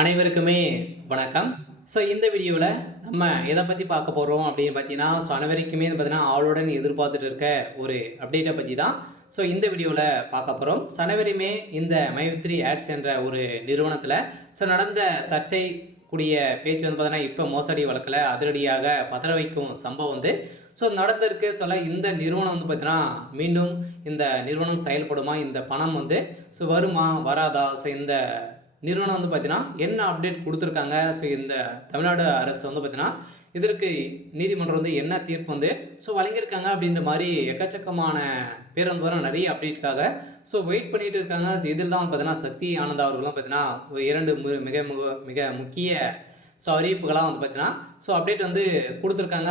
அனைவருக்குமே வணக்கம். இந்த வீடியோவில் நம்ம எதை பற்றி பார்க்க போகிறோம் அப்படின்னு பார்த்தீங்கன்னா, அனைவருக்குமே பார்த்தீங்கன்னா ஆவலுடன் எதிர்பார்த்துட்டு இருக்க ஒரு அப்டேட்டை பற்றி தான் இந்த வீடியோவில் பார்க்க போகிறோம். அனைவருமே இந்த மை3 ஆட்ஸ் என்ற ஒரு நிறுவனத்தில் நடந்த சர்ச்சை கூடிய பேச்சு வந்து பார்த்தீங்கன்னா, இப்போ மோசடி வழக்கில் அதிரடியாக பதற வைக்கும் சம்பவம் வந்து நடந்திருக்கு. இந்த நிறுவனம் வந்து பார்த்தீங்கன்னா, மீண்டும் இந்த நிறுவனம் செயல்படுமா, இந்த பணம் வந்து வருமா வராதா, இந்த நிறுவனம் வந்து பார்த்தீங்கன்னா, என்ன அப்டேட் குடுத்துருக்காங்க. இந்த தமிழ்நாடு அரசு வந்து பார்த்தீங்கன்னா, இதற்கு நீதிமன்றம் வந்து என்ன தீர்ப்பு வந்து வழங்கியிருக்காங்க அப்படின்ற மாரி எக்கச்சக்கமான பேர் வந்து பார்த்தீங்கன்னா, நெறைய அப்டேட்காக வெயிட் பண்ணிட்டு இருக்காங்க. இதில் தான் பார்த்தீங்கன்னா, சக்தி ஆனந்தா அவர்களும் பார்த்தீங்கன்னா, 2 மிக முக்கிய அறிவிப்புகளாக வந்து பார்த்தீங்கன்னா, அப்டேட் வந்து குடுத்துருக்காங்க.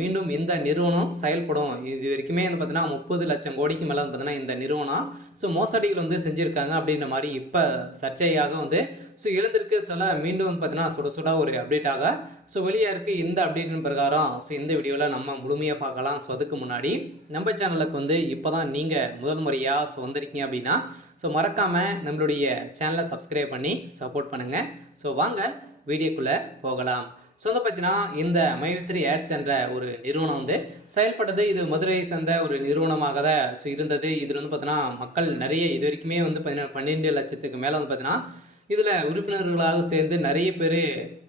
மீண்டும் இந்த நிறுவனம் செயல்படும். இது வரைக்குமே வந்து பார்த்தீங்கன்னா, 30,00,000 கோடிக்கு மேல வந்து பார்த்தீங்கன்னா, இந்த நிறுவனம் மோசடிகள் வந்து செஞ்சிருக்காங்க அப்படின்ற மாரி இப்ப சர்ச்சையாக வந்து எழுந்திருக்கு. மீண்டும் வந்து பார்த்தீங்கன்னா, சுட சுட ஒரு அப்டேட்டாக வெளியா இருக்கு. இந்த அப்டேட்டின் பிரகாரம் இந்த வீடியோல நம்ம முழுமையா பார்க்கலாம். அதுக்கு முன்னாடி நம்ம சேனலுக்கு வந்து இப்பதான் நீங்க முதல் முறையா வந்திருக்கீங்க அப்படின்னா மறக்காம நம்மளுடைய சேனலை சப்ஸ்கிரைப் பண்ணி சப்போர்ட் பண்ணுங்க. வாங்க வீடியோக்குள்ளே போகலாம். வந்து பார்த்தீங்கன்னா, இந்த மை3 ஆட்ஸ் என்ற ஒரு நிறுவனம் வந்து செயல்பட்டது. இது மதுரையை சேர்ந்த ஒரு நிறுவனமாக தான் இருந்தது. இதில் வந்து பார்த்தீங்கன்னா, மக்கள் நிறைய இது வரைக்குமே வந்து பார்த்தீங்கன்னா 12,00,000க்கு மேலே வந்து பார்த்தீங்கன்னா, இதில் உறுப்பினர்களாக சேர்ந்து நிறைய பேர்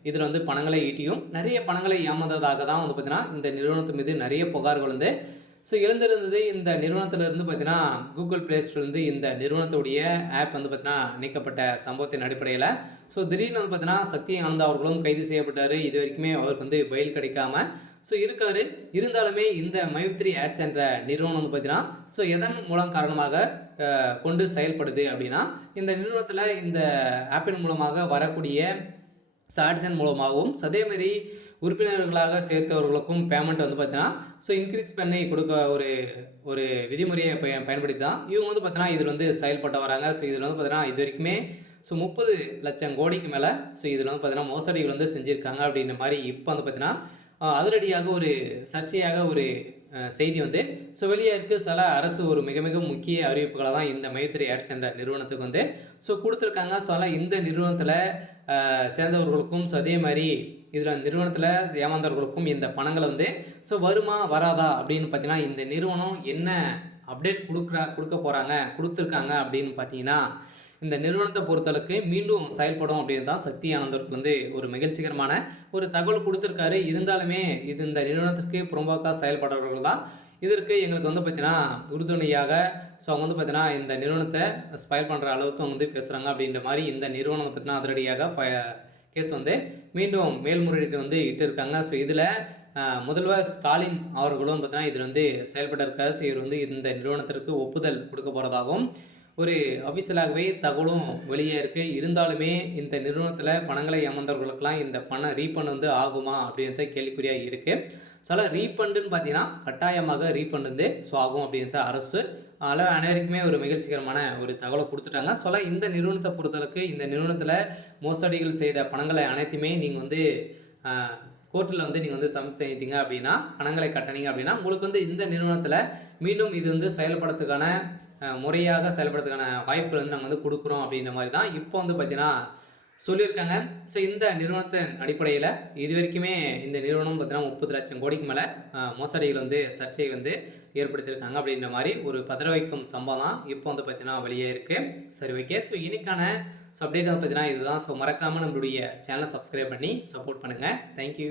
இதில் வந்து பணங்களை ஈட்டியும் நிறைய பணங்களை ஏமாந்ததாக தான் வந்து பார்த்தீங்கன்னா, இந்த நிறுவனத்து மீது நிறைய புகார்கள் வந்து எழுந்திருந்தது. இந்த நிறுவனத்திலிருந்து பார்த்தீங்கன்னா, கூகுள் ப்ளே ஸ்டோர்லேருந்து இந்த நிறுவனத்துடைய ஆப் வந்து பார்த்தீங்கன்னா, நீக்கப்பட்ட சம்பவத்தின் அடிப்படையில் திடீர்னு வந்து பார்த்தீங்கன்னா, சக்தி ஆனந்தா அவர்களும் கைது செய்யப்பட்டார். இது வரைக்குமே அவருக்கு வந்து பெயில் கிடைக்காம இருக்காரு. இருந்தாலுமே இந்த மை3 ஆட்ஸ் என்ற நிறுவனம் வந்து பார்த்தீங்கன்னா, எதன் மூலம் காரணமாக கொண்டு செயல்படுது அப்படின்னா, இந்த நிறுவனத்தில் இந்த ஆப்பின் மூலமாக வரக்கூடிய ஆட்ஸன் மூலமாகவும் அதேமாரி உறுப்பினர்களாக சேர்த்தவர்களுக்கும் பேமெண்ட் வந்து பார்த்தீங்கன்னா, இன்க்ரீஸ் பண்ணி கொடுக்க ஒரு ஒரு விதிமுறையை பயன்படுத்தி தான் இவங்க வந்து பார்த்தீங்கன்னா, இதில் வந்து செயல்பட்டு வராங்க. இதில் வந்து பார்த்தீங்கன்னா, இது வரைக்குமே 30,00,000 கோடிக்கு மேலே இதில் வந்து பார்த்தீங்கன்னா, மோசடிகள் வந்து செஞ்சுருக்காங்க அப்படின்ற மாதிரி இப்போ வந்து பார்த்தீங்கன்னா, அதிரடியாக ஒரு சர்ச்சையாக ஒரு செய்தி வந்து வெளியே இருக்குது. அரசு ஒரு மிக மிக முக்கிய அறிவிப்புகளை தான் இந்த மை3 ஆட்ஸ் என்ற நிறுவனத்துக்கு வந்து கொடுத்துருக்காங்க. இந்த நிறுவனத்தில் சேர்ந்தவர்களுக்கும் அதே மாதிரி இதில் நிறுவனத்தில் ஏமாந்தவர்களுக்கும் இந்த பணங்களை வந்து வருமா வராதா அப்படின்னு பார்த்தீங்கன்னா, இந்த நிறுவனம் என்ன அப்டேட் கொடுக்க போகிறாங்க கொடுத்துருக்காங்க அப்படின்னு பார்த்தீங்கன்னா, இந்த நிறுவனத்தை பொறுத்தளவுக்கு மீண்டும் செயல்படும் அப்படின்னு தான் சக்தி ஆனந்தருக்கு வந்து ஒரு மகிழ்ச்சிகரமான ஒரு தகவல் கொடுத்துருக்காரு. இருந்தாலுமே இது இந்த நிறுவனத்திற்கு புறம்போக்காக செயல்படுறவர்கள் தான் இதற்கு எங்களுக்கு வந்து பார்த்தீங்கன்னா உறுதுணையாக அவங்க வந்து பார்த்தீங்கன்னா, இந்த நிறுவனத்தை ஸ்பாயில் பண்ணுற அளவுக்கு அவங்க வந்து பேசுகிறாங்க அப்படின்ற மாதிரி இந்த நிறுவனம் பார்த்தீங்கன்னா அதிரடியாக கேஸ் வந்து மீண்டும் மேல்முறையீட்டு வந்து இட்டிருக்காங்க. இதில் முதல்வர் ஸ்டாலின் அவர்களும் பார்த்தீங்கன்னா இதில் வந்து செயல்பட இருக்காரு. இவர் வந்து இந்த நிறுவனத்திற்கு ஒப்புதல் கொடுக்க போகிறதாகவும் ஒரு அஃபிஷியலாகவே தகவலும் வெளியே இருக்குது. இருந்தாலுமே இந்த நிறுவனத்தில் பணங்களை ஏமாந்தவர்களுக்கெல்லாம் இந்த பணம் ரீஃபண்ட் வந்து ஆகுமா அப்படின்றத கேள்விக்குறியாக இருக்குது. ரீஃபண்டுன்னு பார்த்தீங்கன்னா கட்டாயமாக ரீஃபண்ட் வந்து ஆகும் அப்படின்றத அரசு அனைவருக்குமே ஒரு மகிழ்ச்சிகரமான ஒரு தகவலை கொடுத்துட்டாங்க. இந்த நிறுவனத்தை பொறுத்தளவுக்கு இந்த நிறுவனத்தில் மோசடிகள் செய்த பணங்களை அனைத்துமே நீங்கள் வந்து கோர்ட்டில் வந்து நீங்கள் வந்து சப்மிட் செய்தீங்க அப்படின்னா, பணங்களை கட்டினீங்க அப்படின்னா உங்களுக்கு வந்து இந்த நிறுவனத்தில் மீண்டும் இது வந்து செயல்படுறதுக்கான முறையாக செயல்படுறதுக்கான வாய்ப்புகள் வந்து நாங்கள் வந்து கொடுக்குறோம் அப்படின்ற மாதிரி தான் இப்போ வந்து பார்த்தீங்கன்னா சொல்லியிருக்காங்க. இந்த நிறுவனத்தின் அடிப்படையில் இது வரைக்குமே இந்த நிறுவனம் பார்த்தீங்கன்னா 30,00,000 கோடிக்கு மேலே மோசடிகள் வந்து சர்ச்சையை வந்து ஏற்படுத்தியிருக்காங்க அப்படின்ற மாதிரி ஒரு பதற வைக்கும் சம்பவம் தான் இப்போ வந்து பார்த்தீங்கன்னா வெளியே இருக்குது. சரி, ஓகே. இன்னைக்கான அப்டேட் வந்து பார்த்தீங்கன்னா இதுதான். மறக்காமல் நம்மளுடைய சேனலை சப்ஸ்கிரைப் பண்ணி சப்போர்ட் பண்ணுங்கள். தேங்க்யூ.